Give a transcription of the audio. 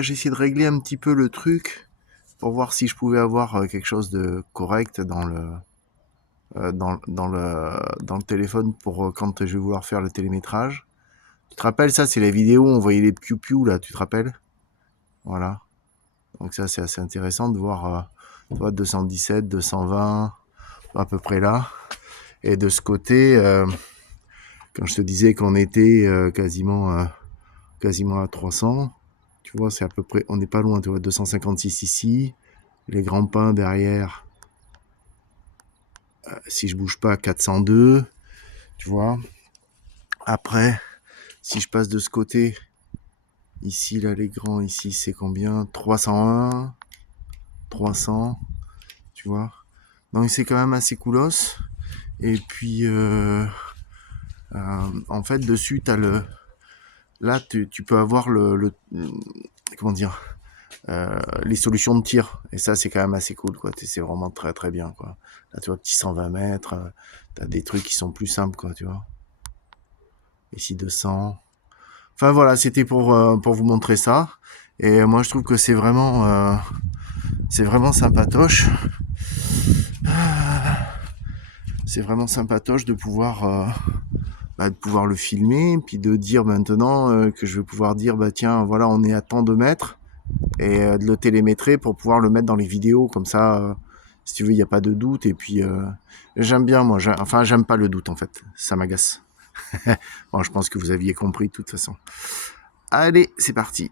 J'ai essayé de régler un petit peu le truc pour voir si je pouvais avoir quelque chose de correct dans le téléphone pour quand je vais vouloir faire le télémétrage. Tu te rappelles, ça, c'est les vidéos où on voyait les piou-piou, là, tu te rappelles? Voilà. Donc ça, c'est assez intéressant de voir, tu vois, 217, 220, à peu près là. Et de ce côté, quand je te disais qu'on était quasiment à 300, tu vois, c'est à peu près, on n'est pas loin, tu vois, 256 ici, les grands pins derrière, si je bouge pas, 402, tu vois. Après, si je passe de ce côté, ici, là, les grands, ici, c'est combien? 301, 300, tu vois. Donc c'est quand même assez coolos. Et puis, en fait, dessus, t'as le... Là, tu peux avoir comment dire, les solutions de tir. Et ça, c'est quand même assez cool, quoi. C'est vraiment très, très bien, quoi. Là, tu vois, petit 120 mètres, t'as des trucs qui sont plus simples, quoi, tu vois. Ici, 200. Enfin, voilà, c'était pour vous montrer ça. Et moi, je trouve que c'est vraiment sympatoche. C'est vraiment sympatoche de pouvoir le filmer, puis de dire maintenant que je vais pouvoir dire, bah tiens, voilà, on est à tant de mètres, et de le télémétrer pour pouvoir le mettre dans les vidéos, comme ça, si tu veux, il n'y a pas de doute. Et puis, j'aime bien, moi, enfin, j'aime pas le doute, en fait, ça m'agace. Bon, je pense que vous aviez compris, de toute façon. Allez, c'est parti.